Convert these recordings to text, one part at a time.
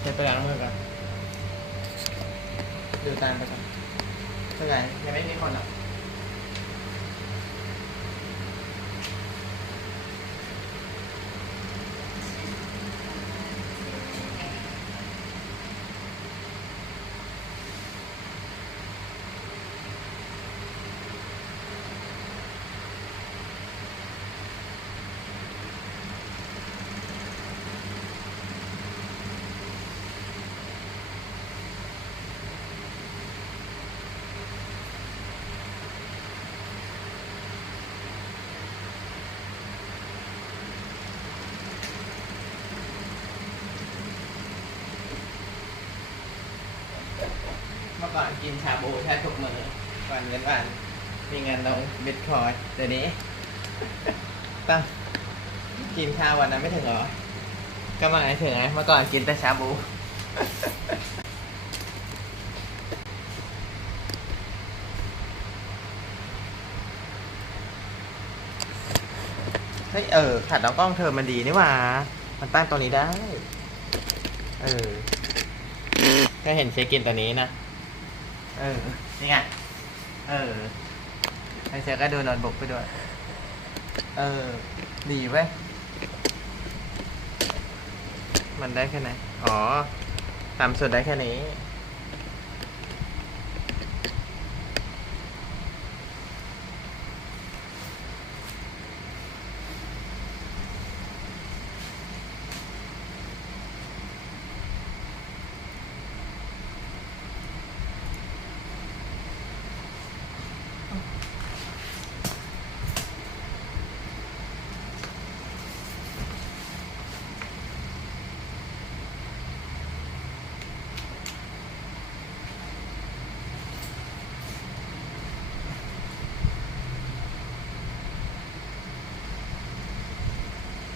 เช็ดไปล้างมือก่อนดูตามไปก่อนเป็นไงยังไม่มีคนหรอกเมื่อก่อนกินชาบูแทบทุกมื้อวันเว้นวันมีเงินลงบิตคอยน์เดี๋ยวนี้ต้องกินข้าววันนั้นไม่ถึงหรอก็มาถึงไงเมื่อก่อนกินแต่ชาบูเฮ้ยขัดเอากล้องเธอมันดีนี่หว่ามันตั้งตรงนี้ได้ก็เห็นเช็คกินตัวนี้นะนี่ไงไอเชก็ดูโน้ตบุ๊กไปด้วยดีเว้ยมันได้แค่ไหนอ๋อต่ำสุดได้แค่นี้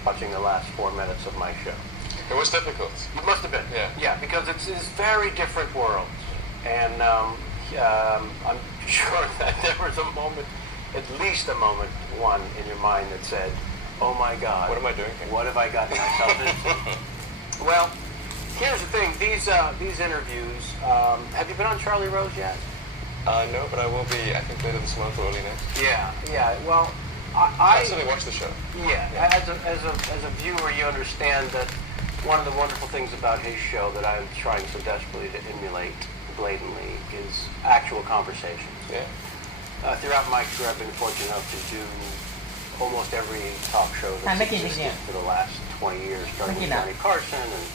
watching the last 4 minutes of my show. It was difficult. It must have been. Yeah, because it's very different worlds. And I'm sure that there was a moment, at least a moment, one in your mind that said, oh my God. What am I doing here? What have I gotten myself into? Well, here's the thing. These interviews, have you been on Charlie Rose yet? No, but I will be, I think, later this month or early next. Yeah. Well, I certainly watched the show. Yeah. As a viewer, you understand that one of the wonderful things about his show that I'm trying so desperately to emulate blatantly is actual conversations. Yeah. Throughout my career, I've been fortunate enough to do almost every talk show that's existed for the last 20 years, starting with Johnny Carson and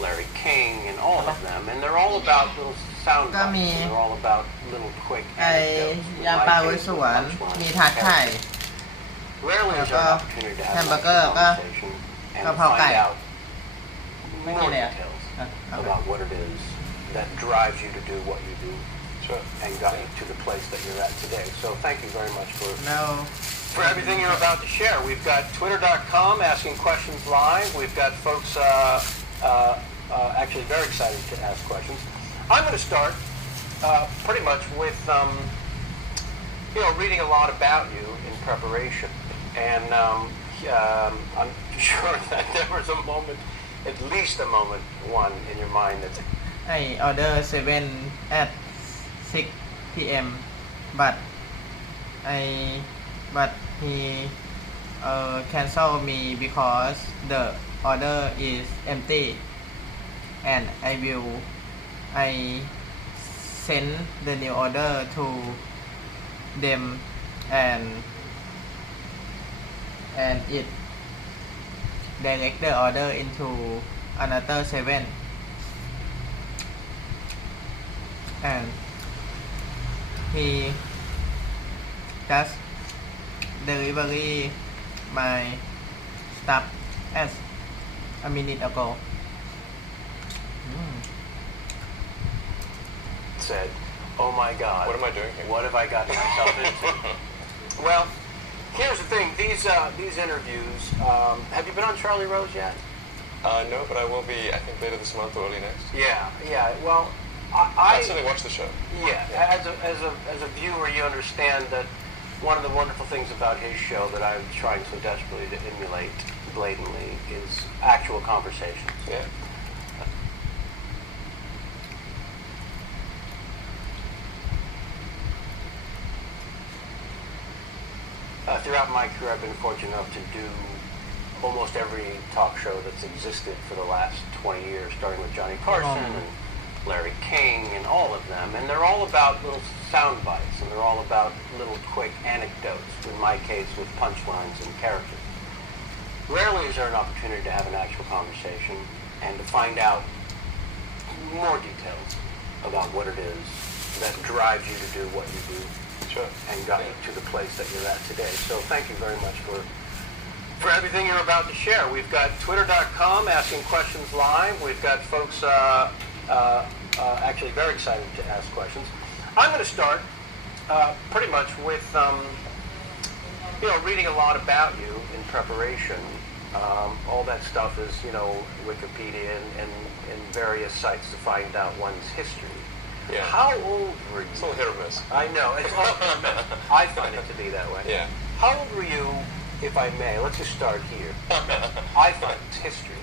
Larry King and all of them. And they're all about little sound bites. And they're all about little quick anecdotes. ยำปลาวิสวนมีทัดไข่ Rarely is there an opportunity to have a conversation and find out more details about what it is that drives you to do what you do and got you to the place that you're at today. So thank you very much for everything you're about to share. We've got twitter.com asking questions live. We've got folks actually very excited to ask questions. I'm going to start pretty much with reading a lot about you in preparation. And I'm sure that there was a moment, at least a moment, one in your mind that's... I order 7 at 6 p.m. but he cancel me because the order is empty and I send the new order to them and it direct the order into another 7 and he just delivery my stuff as a minute ago. Said, oh my God. What am I doing here? What have I gotten myself into? Well, here's the thing. These interviews, have you been on Charlie Rose yet? No, but I will be, I think, later this month or early next. Yeah. Well, I certainly watched the show. Yeah. As a viewer, you understand that one of the wonderful things about his show that I'm trying so desperately to emulate blatantly is actual conversations. Yeah. Throughout my career, I've been fortunate enough to do almost every talk show that's existed for the last 20 years, starting with Johnny Carson and Larry King and all of them. And they're all about little sound bites, and they're all about little quick anecdotes, in my case with punchlines and characters. Rarely is there an opportunity to have an actual conversation and to find out more details about what it is that drives you to do what you do. Sure. And got you to the place that you're at today. So thank you very much for everything you're about to share. We've got twitter.com asking questions live. We've got folks actually very excited to ask questions. I'm going to start pretty much with reading a lot about you in preparation. All that stuff is, Wikipedia and various sites to find out one's history. Yeah. How old were you? It's a little hit or miss. I know. It's all hit or miss. I find it to be that way. Yeah. How old were you, if I may? Let's just start here. I find it's history.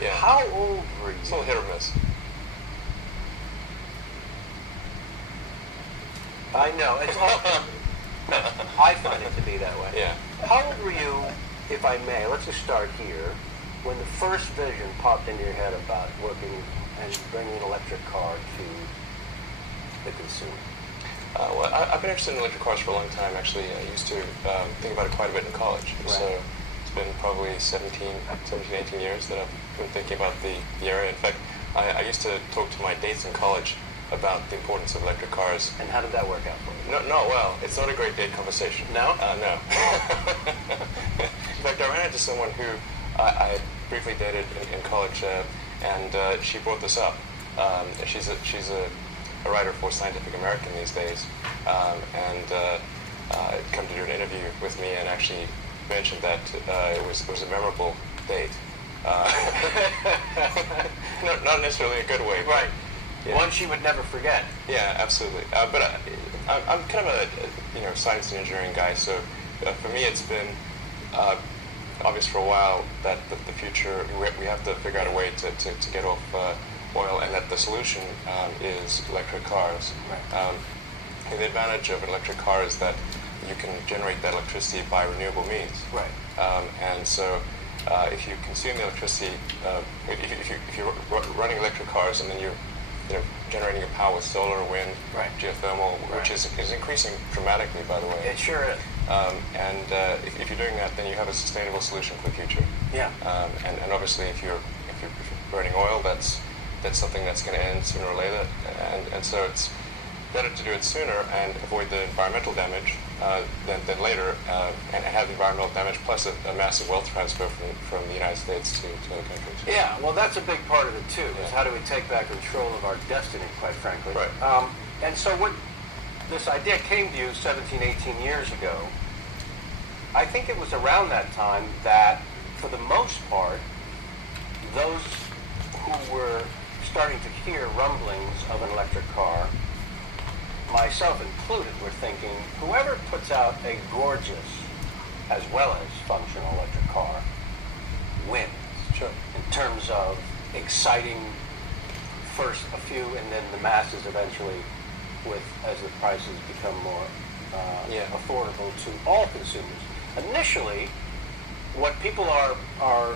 Yeah. How old were you? It's a little hit or miss. I know. It's all hit or miss. I find it to be that way. Yeah. How old were you, if I may? Let's just start here. When the first vision popped into your head about working and bringing an electric car to the consumer? Well, I've been interested in electric cars for a long time, actually. I used to think about it quite a bit in college. Right. So it's been probably 17, 18 years that I've been thinking about the area. In fact, I used to talk to my dates in college about the importance of electric cars. And how did that work out for you? No, well, it's not a great date conversation. No? No. In fact, I ran into someone who I had briefly dated in college, and she brought this up. She's a writer for Scientific American these days, and come to do an interview with me, and actually mentioned that it was a memorable date. Not necessarily a good way, but, Right. Yeah. One she would never forget. Yeah, absolutely. But I'm kind of a science and engineering guy, so for me it's been obvious for a while that the future, we have to figure out a way to get off oil, and that the solution is electric cars. Right. And the advantage of an electric car is that you can generate that electricity by renewable means. Right. And so if you consume the electricity, if you're running electric cars and then you're generating your power with solar, wind, right. geothermal, Right. which is increasing dramatically, by the way. It sure is. And if you're doing that, then you have a sustainable solution for the future. Yeah. And obviously, if you're burning oil, that's something that's going to end sooner or later. And so it's better to do it sooner and avoid the environmental damage than later, and have the environmental damage plus a massive wealth transfer from the United States to other countries. Yeah, well, that's a big part of it, too, is Yeah. how do we take back control of our destiny, quite frankly. Right. And so when this idea came to you 17, 18 years ago, I think it was around that time that, for the most part, those who were starting to hear rumblings of an electric car, myself included, were thinking, whoever puts out a gorgeous as well as functional electric car wins. Sure. In terms of exciting first a few and then the masses eventually, as the prices become more affordable to all consumers. Initially, what people are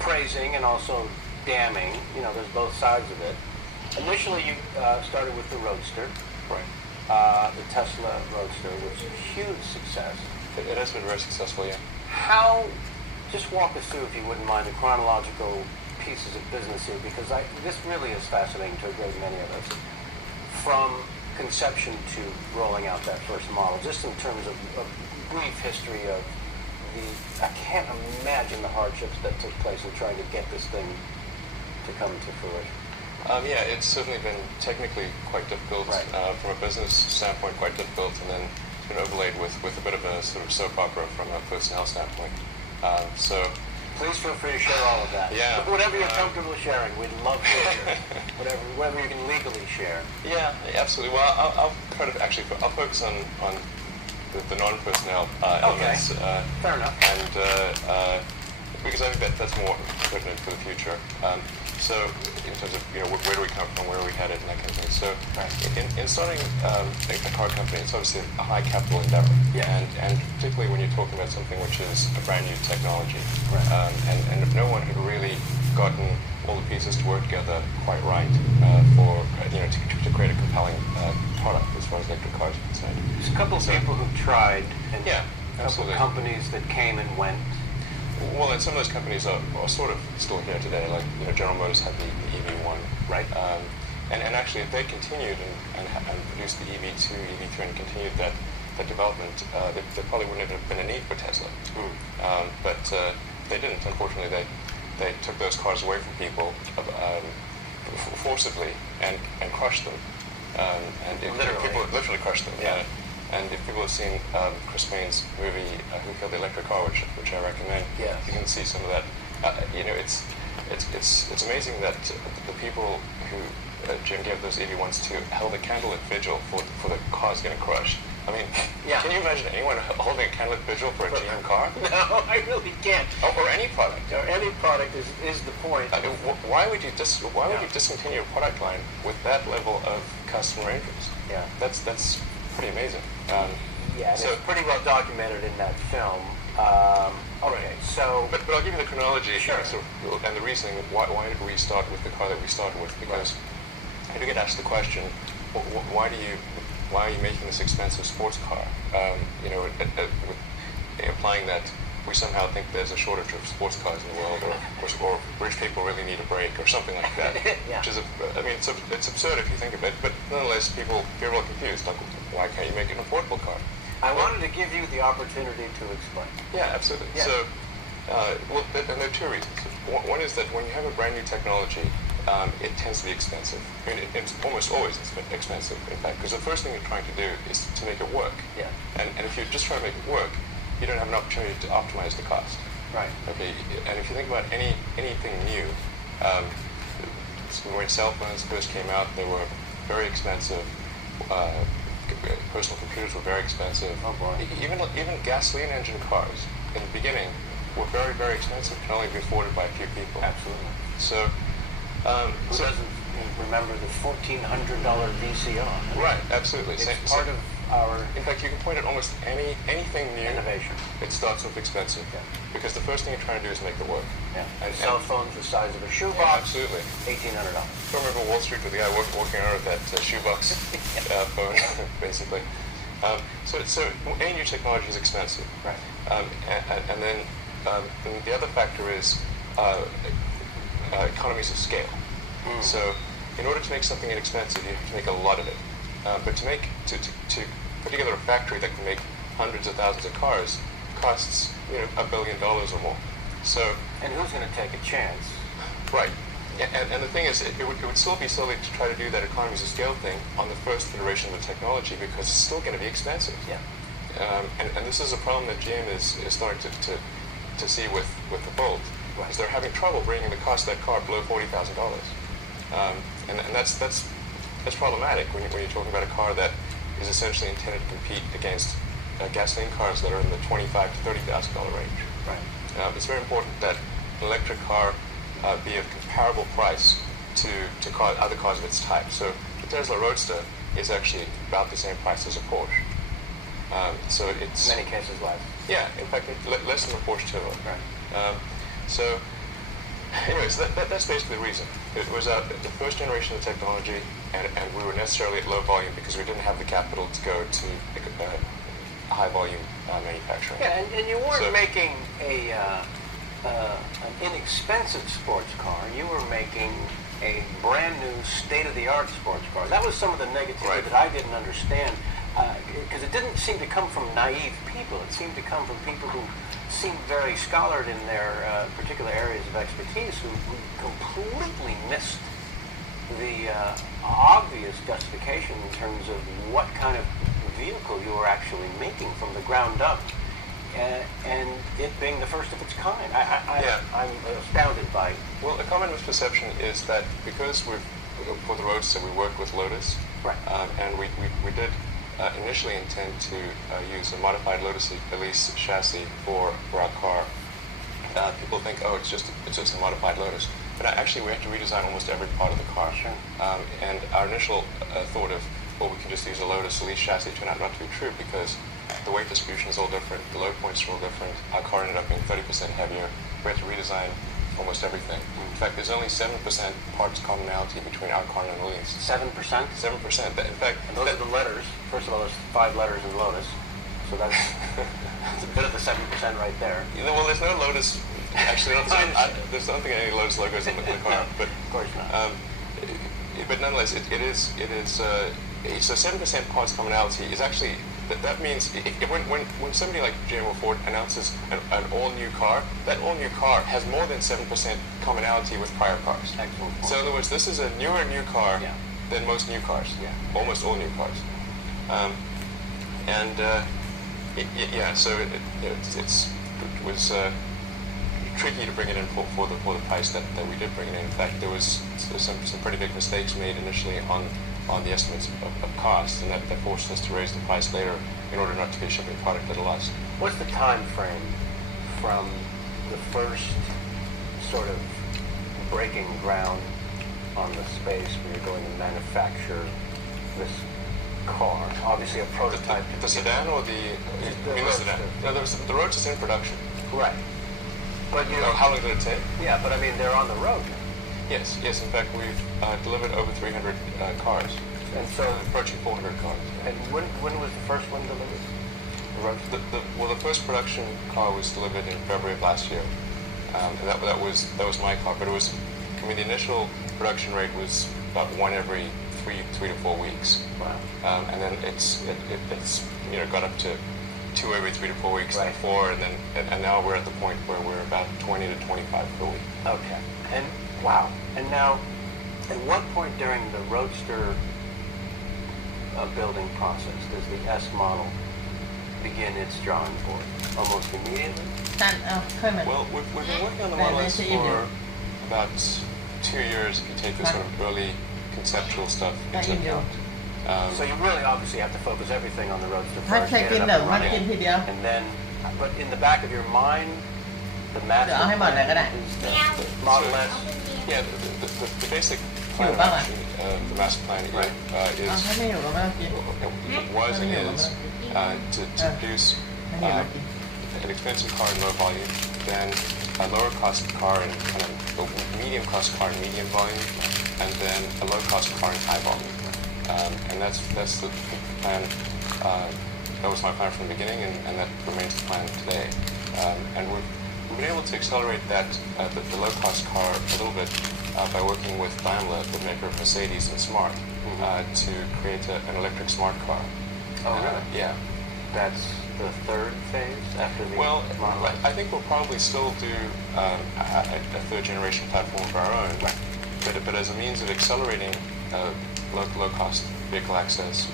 praising and also damning, there's both sides of it. Initially, you started with the Roadster. Right. The Tesla Roadster, which is a huge success. It has been very successful, yeah. Just walk us through, if you wouldn't mind, the chronological pieces of business here, because this really is fascinating to a great many of us. From conception to rolling out that first model, just in terms of a brief history of I can't imagine the hardships that took place in trying to get this thing to come to fruition. Yeah, it's certainly been technically quite difficult, Right. From a business standpoint, quite difficult, and then it's been overlaid with a bit of a sort of soap opera from a personnel standpoint. So please feel free to share all of that. Yeah. Whatever you're comfortable sharing, we'd love to hear. Whatever you can legally share. Yeah, absolutely. Well, I'll try to I'll focus on the non-personnel elements. Fair enough. And because I think that's more pertinent for the future. So in terms of where do we come from, where are we headed, and that kind of thing. So in starting a car company, it's obviously a high capital endeavor, and particularly when you're talking about something which is a brand new technology, and no one had really gotten all the pieces to work together quite right for to create a compelling product as far as electric cars are concerned. There's a couple of people who've tried, and yeah, a couple of companies that came and went. Well, and some of those companies are sort of still here today. Like General Motors had the EV1, right? And actually, if they continued and produced the EV2, EV3, and continued that development, there probably wouldn't have been a need for Tesla. But they didn't. Unfortunately, they took those cars away from people forcibly and crushed them. And people literally crushed them. Yeah. And if people have seen Chris Payne's movie "Who Killed the Electric Car," which I recommend, you can see some of that. It's amazing that the people who Jim gave those EV1s to held a candlelit vigil for the cars getting crushed. I mean, can you imagine anyone holding a candlelit vigil for a GM car? No, I really can't. Or any product. Or any product is the point. I mean, why would you discontinue a product line with that level of customer interest? Yeah, that's pretty amazing. So it's pretty well documented in that film. Okay, so... But I'll give you the chronology. Sure. And the reasoning, why did we start with the car that we started with? Because I do get asked the question, why are you making this expensive sports car? Implying that we somehow think there's a shortage of sports cars in the world, or rich people really need a break, or something like that. Which is, it's absurd if you think of it, but nonetheless, people get real confused. Like, why can't you make an affordable car? I wanted to give you the opportunity to explain. Yeah, absolutely. Yeah. So, and there are two reasons. One is that when you have a brand new technology, it tends to be expensive. I mean, it's almost always expensive, in fact, because the first thing you're trying to do is to make it work. Yeah. And if you're just trying to make it work, you don't have an opportunity to optimize the cost. Right. Okay. And if you think about anything new, when cell phones first came out, they were very expensive. Personal computers were very expensive. Oh boy. Even gasoline engine cars in the beginning were very, very expensive. Can only be afforded by a few people. Absolutely. So, who doesn't remember the $1,400 VCR? Right. Absolutely. It's part of our. In fact, you can point at almost anything new. Innovation. It starts with expensive. Yeah. Because the first thing you're trying to do is make it work. Yeah. And cell phones the size of a shoebox. Yeah, absolutely. $1,800. I remember Wall Street with the guy walking around with that shoebox phone, basically. So any new technology is expensive. Right. And then the other factor is economies of scale. So in order to make something inexpensive, you have to make a lot of it. But to put together a factory that can make hundreds of thousands of cars costs $1 billion or more. So, and who's going to take a chance? Right. And the thing is, it would still be silly to try to do that economies of scale thing on the first iteration of the technology because it's still going to be expensive. Yeah. And this is a problem that GM is starting to see with the Bolt. Right. Is they're having trouble bringing the cost of that car below $40,000. And that's problematic when you're talking about a car that is essentially intended to compete against gasoline cars that are in the $25,000 to $30,000 range. Right. It's very important that an electric car be of comparable price to other cars of its type. So the Tesla Roadster is actually about the same price as a Porsche. So it's in many cases less. Yeah, in fact, less than a Porsche Turbo. Right. So, anyways, that's basically the reason. It was the first generation of technology, and we were necessarily at low volume because we didn't have the capital to go to high volume manufacturing. Yeah, and you weren't making an inexpensive sports car. You were making a brand new state-of-the-art sports car. That was some of the negativity that I didn't understand because it didn't seem to come from naive people. It seemed to come from people who seemed very scholared in their particular areas of expertise who completely missed the obvious justification in terms of what kind of vehicle you were actually making from the ground up, and it being the first of its kind. I'm astounded by it. Well, a common misperception is that because for the Roadster we worked with Lotus, right. And we did initially intend to use a modified Lotus Elise chassis for our car, people think, oh, it's just a modified Lotus. But actually, we had to redesign almost every part of the car. Sure. And our initial thought of, well, we can just use a Lotus lease chassis turned out not to be true because the weight distribution is all different, the load points are all different. Our car ended up being 30% heavier. We had to redesign almost everything. In fact, there's only 7% parts commonality between our car and Williams. 7%? 7%. In fact, and those are the letters. First of all, there's 5 letters in Lotus, so that's a bit of the 7% right there. Well, there's no Lotus. Actually, there's not think any Lotus logos in the car, but of course not. But nonetheless, it is. So 7% parts commonality is actually. That means when somebody like GM or Ford announces an all-new car, that all-new car has more than 7% commonality with prior cars. Excellent. So in other words, this is a newer new car than most new cars. Yeah. Almost all new cars. So it was tricky to bring it in for the price that we did bring it in. In fact, there was some pretty big mistakes made initially on the estimates of costs, and that forced us to raise the price later in order not to be shipping product at a loss. What's the time frame from the first sort of breaking ground on the space where you're going to manufacture this car? Obviously a prototype. The sedan or the sedan? No, the Roadster's in production. Right. But how long did it take? Yeah, but I mean, they're on the road now. Yes. In fact, we've delivered over 300 cars. And so approaching 400 cars. And when was the first one delivered? The first production car was delivered in February of last year, and that was my car. But it was, I mean, the initial production rate was about one every three to 4 weeks. Wow. And then it's got up to 2 every 3 to 4 weeks, right. Then 4, and now we're at the point where we're about 20 to 25 per week. Okay. And wow. And now, at what point during the Roadster building process does the S model begin its drawing board? Almost immediately? Well, we've been working on the Model S for about 2 years if you take the sort of early conceptual stuff into account. So you really obviously have to focus everything on the Roadster first, get it up and running, and then, but in the back of your mind, the master plan is the Model S. Yeah, the basic plan of action, the master plan was and is to produce an expensive car in low volume, then a lower cost car in kind of a medium cost car in medium volume, and then a low cost car in high volume. And that's the plan. That was my plan from the beginning, and that remains the plan today. And we've been able to accelerate that the low cost car a little bit by working with Daimler, the maker of Mercedes and Smart, to create an electric smart car. Oh, really? Yeah. That's the third phase after the Model S? I think we'll probably still do a third generation platform of our own. Right. But as a means of accelerating low cost vehicle access,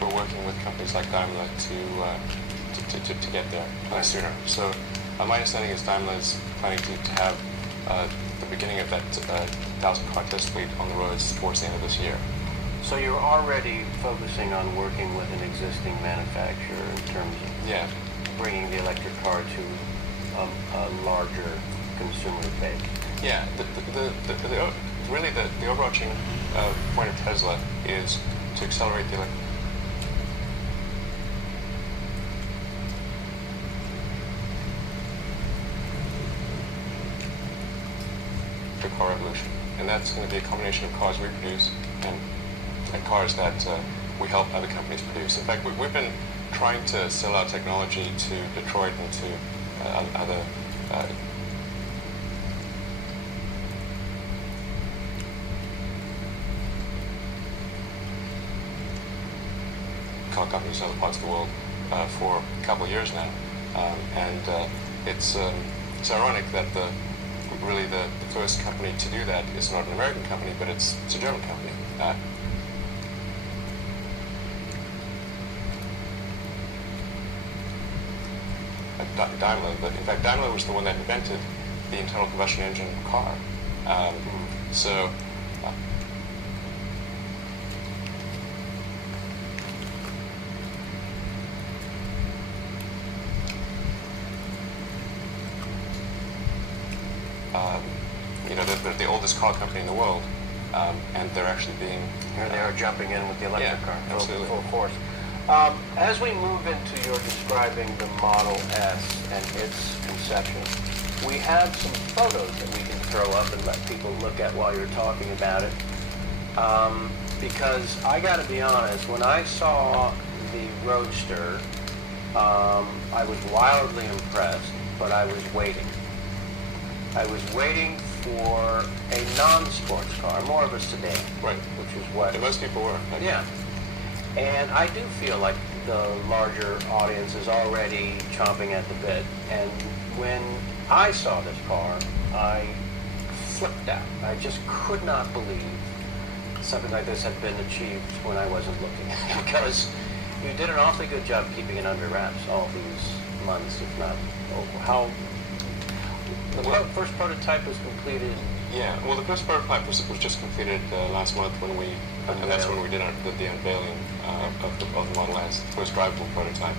we're working with companies like Daimler to get there sooner. So my understanding is Daimler is planning to have the beginning of that 1,000 car test fleet on the roads towards the end of this year. So you're already focusing on working with an existing manufacturer in terms of bringing the electric car to a larger consumer base. Yeah, really the overarching point of Tesla is to accelerate the electric car revolution, and that's going to be a combination of cars we produce and cars that we help other companies produce. In fact, we've been trying to sell our technology to Detroit and to other car companies in other parts of the world for a couple of years now, and it's ironic that the first company to do that is not an American company, but it's a German company. Daimler, but in fact Daimler was the one that invented the internal combustion engine car. So oldest car company in the world, and they're actually being... Here they are jumping in with the electric car, absolutely. full force. As we move into your describing the Model S and its conception, we have some photos that we can throw up and let people look at while you're talking about it. Because I got to be honest, when I saw the Roadster, I was wildly impressed, but I was waiting. I was waiting for a non-sports car, more of a sedan. Right. Which is what... And most people were. Yeah. And I do feel like the larger audience is already chomping at the bit. And when I saw this car, I flipped out. I just could not believe something like this had been achieved when I wasn't looking. Because you did an awfully good job keeping it under wraps all these months, if not over. How... The first prototype was completed. Yeah, well, the first prototype was just completed last month when we, and that's when we did the unveiling of the Model S, first drivable prototype.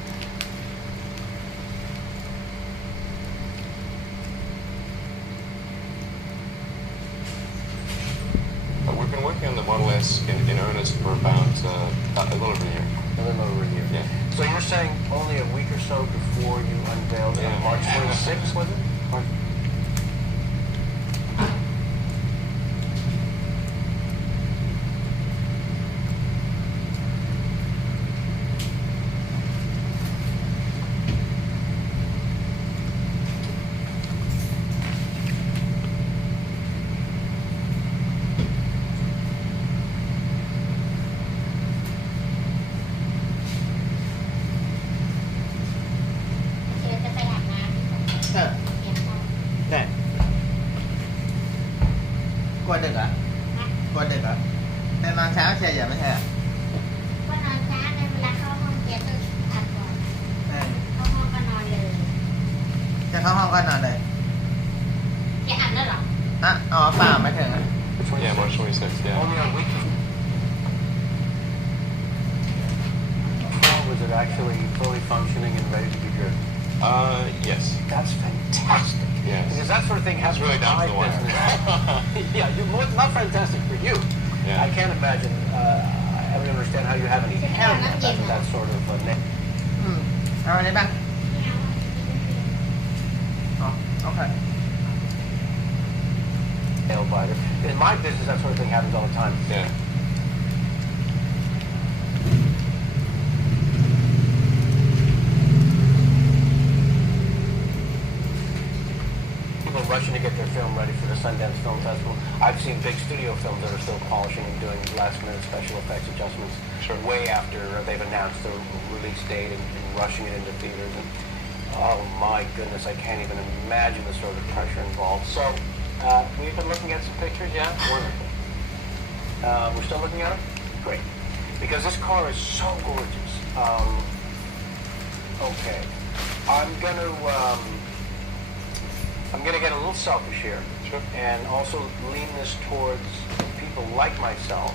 But we've been working on the Model S in earnest for about a little over a year. A little over a year. Yeah. So you're saying only a week or so before you unveiled it, Yeah. March 26th, was it? Yeah, March 26th, yeah. Only a week before was it actually fully functioning and ready to be driven? Yes. That's fantastic. Yes. Because that sort of thing happens really down to the wire. Yeah, not fantastic for you. Yeah. I can't imagine, I don't understand how you have any help that sort of name. Okay. Nail biter. In my business, that sort of thing happens all the time. Yeah. People rushing to get their film ready for the Sundance Film Festival. I've seen big studio films that are still polishing and doing last-minute special effects adjustments way after they've announced the release date and rushing it into theaters. And oh my goodness, I can't even imagine the sort of pressure involved. So we've been looking at some pictures, yeah? Wonderful. We're still looking at them? Great. Because this car is so gorgeous. Okay. I'm gonna get a little selfish here. Sure. And also lean this towards people like myself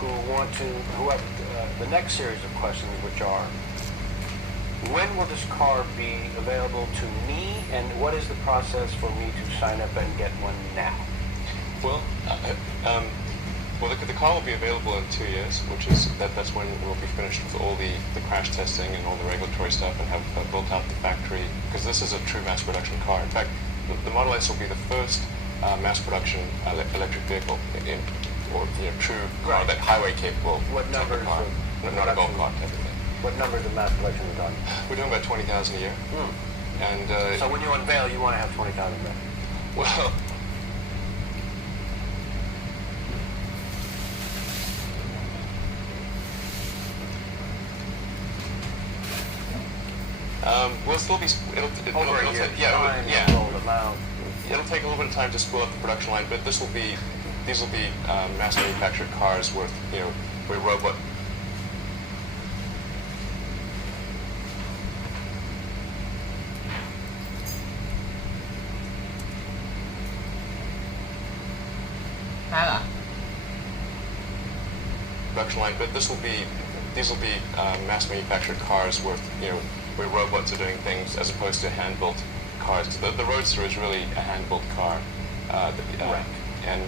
who have the next series of questions, which are, when will this car be available to me, and what is the process for me to sign up and get one now? Well, the car will be available in 2 years, which is that's when we'll be finished with all the crash testing and all the regulatory stuff, and have built out the factory, because this is a true mass production car. In fact, the Model S will be the first mass production electric vehicle true car that highway capable. What numbers car, of not a golf cart type of thing. What numbers of mass production are done? We're doing about 20,000 a year. And so when you unveil, you want to have 20,000 ready? Well, we'll still be. It'll take a little bit of time to spool up the production line, but these will be mass manufactured cars with robot. Production line, but these will be mass manufactured cars with where robots are doing things as opposed to hand-built cars. The Roadster is really a hand-built car. Right. and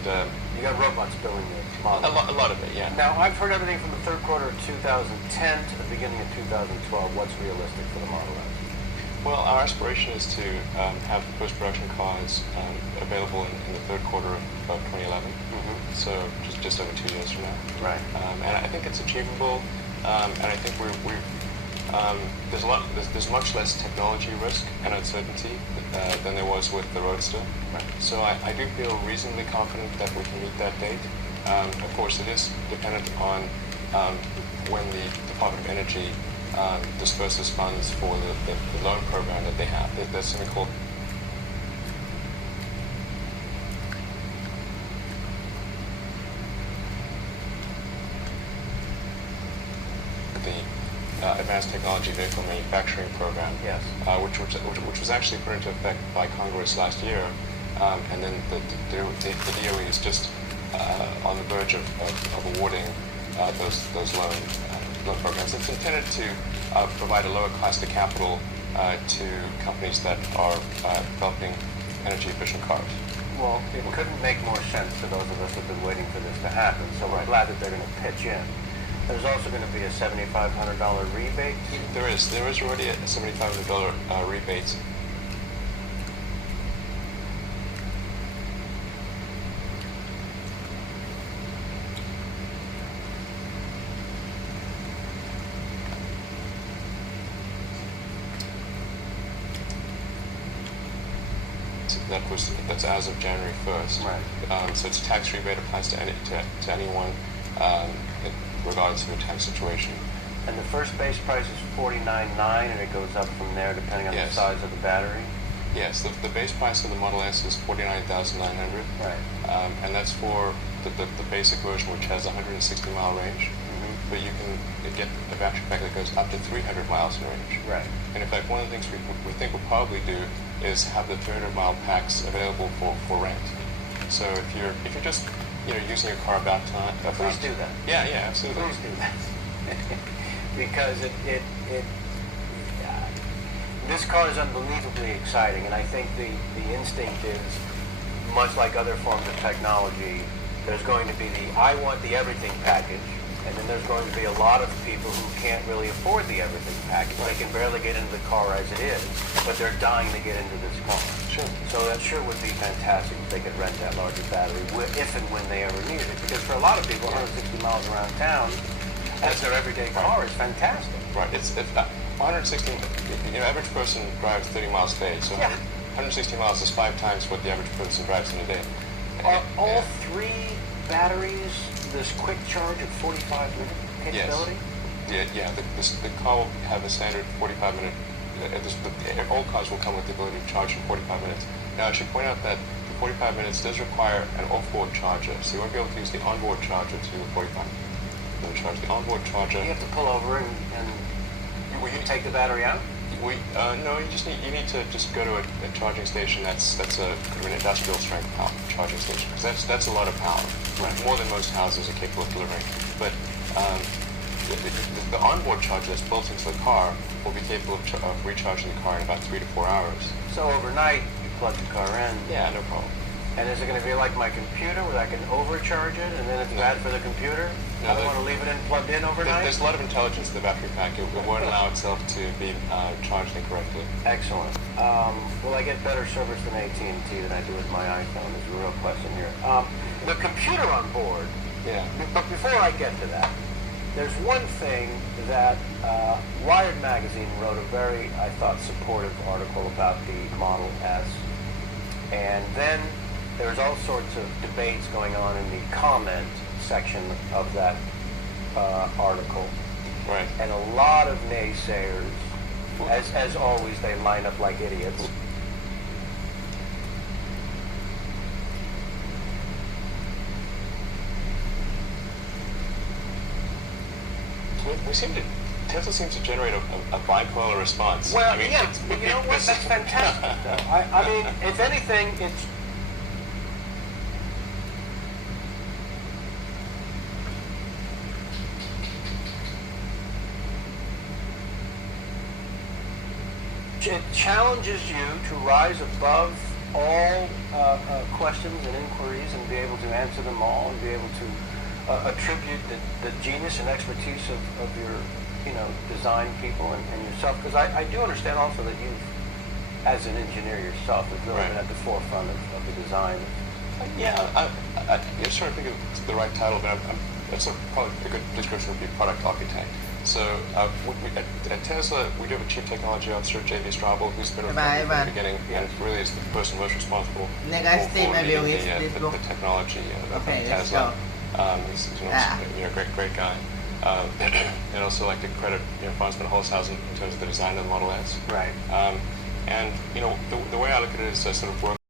You got robots building the model. a lot of it, yeah. Now, I've heard everything from the third quarter of 2010 to the beginning of 2012. What's realistic for the Model S? Well, our aspiration is to have the post-production cars available in the third quarter of 2011. So just over 2 years from now. Right. And I think it's achievable. And I think there's much less technology risk and uncertainty than there was with the Roadster. Right. So I do feel reasonably confident that we can meet that date. Of course, it is dependent on when the Department of Energy disperses funds for the loan program that they have. There's something called the Advanced Technology Vehicle Manufacturing Program, Yes. which was actually put into effect by Congress last year, and then the DOE is just on the verge of awarding those loan programs. It's intended to provide a lower cost of capital to companies that are developing energy-efficient cars. Well, it couldn't make more sense to those of us who have been waiting for this to happen, so we're glad that they're going to pitch in. There's also going to be a $7,500 rebate. There is already a $7,500 rebate. That's as of January 1st. Right. So it's a tax rebate applies to anyone, regardless of your tax situation. And the first base price is $49,900, and it goes up from there depending on the size of the battery. Yes, the base price of the Model S is $49,900. Right. And that's for the basic version, which has a 160-mile range. But you can get a battery pack that goes up to 300 miles in range. Right. And in fact, one of the things we think we'll probably do is have the 300-mile packs available for rent. So if you're just using your car about time. Please do that. Yeah, absolutely. Please do that. Because this car is unbelievably exciting, and I think the instinct is, much like other forms of technology, there's going to be I want the everything package, and then there's going to be a lot of people who can't really afford the everything package. They can barely get into the car as it is, but they're dying to get into this car. Sure. So that sure would be fantastic if they could rent that larger battery if and when they ever need it. Because for a lot of people, 160 miles around town as their everyday car is fantastic. Right. It's 160. Average person drives 30 miles a day, so 160 miles is 5 times what the average person drives in a day. Are all three batteries this quick charge at 45-minute capability? Yes. Yeah. The car will have a standard 45-minute. All cars will come with the ability to charge in 45 minutes. Now, I should point out that the 45 minutes does require an off-board charger, so you won't be able to use the onboard charger to do the 45-minute charge. The onboard charger. You have to pull over and you take the battery out? No, you need to just go to a charging station that's a kind of an industrial strength power charging station, because that's a lot of power, more than most houses are capable of delivering. But the onboard charger that's built into the car will be capable of recharging the car in about 3 to 4 hours. So overnight, you plug the car in. Yeah, no problem. And is it going to be like my computer, where I can overcharge it, and then it's bad for the computer? No, I don't want to leave it plugged in overnight? There's a lot of intelligence in the battery pack. It won't allow itself to be charged incorrectly. Excellent. Will I get better service than AT&T than I do with my iPhone is the real question here. The computer on board, but before I get to that, there's one thing that Wired Magazine wrote a very, I thought, supportive article about the Model S. And then there's all sorts of debates going on in the comment section of that article. Right. And a lot of naysayers, as always, they line up like idiots. Tesla seems to generate a bipolar response. Well, I mean, but you know what? That's fantastic, though. I mean, if anything, it's... It challenges you to rise above all questions and inquiries and be able to answer them all and be able to attribute the genius and expertise of your, design people and yourself. Because I do understand also that you've, as an engineer yourself, have really been at the forefront of the design. Yeah, you're sure I think it's the right title, but that's probably a good description would be product architect. So at Tesla, we do have a chief technology officer, J.V. Straubel, who's been with us from the beginning, and really is the person most responsible for leading the technology of Tesla. He's a great guy. And also like to credit Franz van Holzhausen in terms of the design of the Model S. Right. And the way I look at it is I sort of work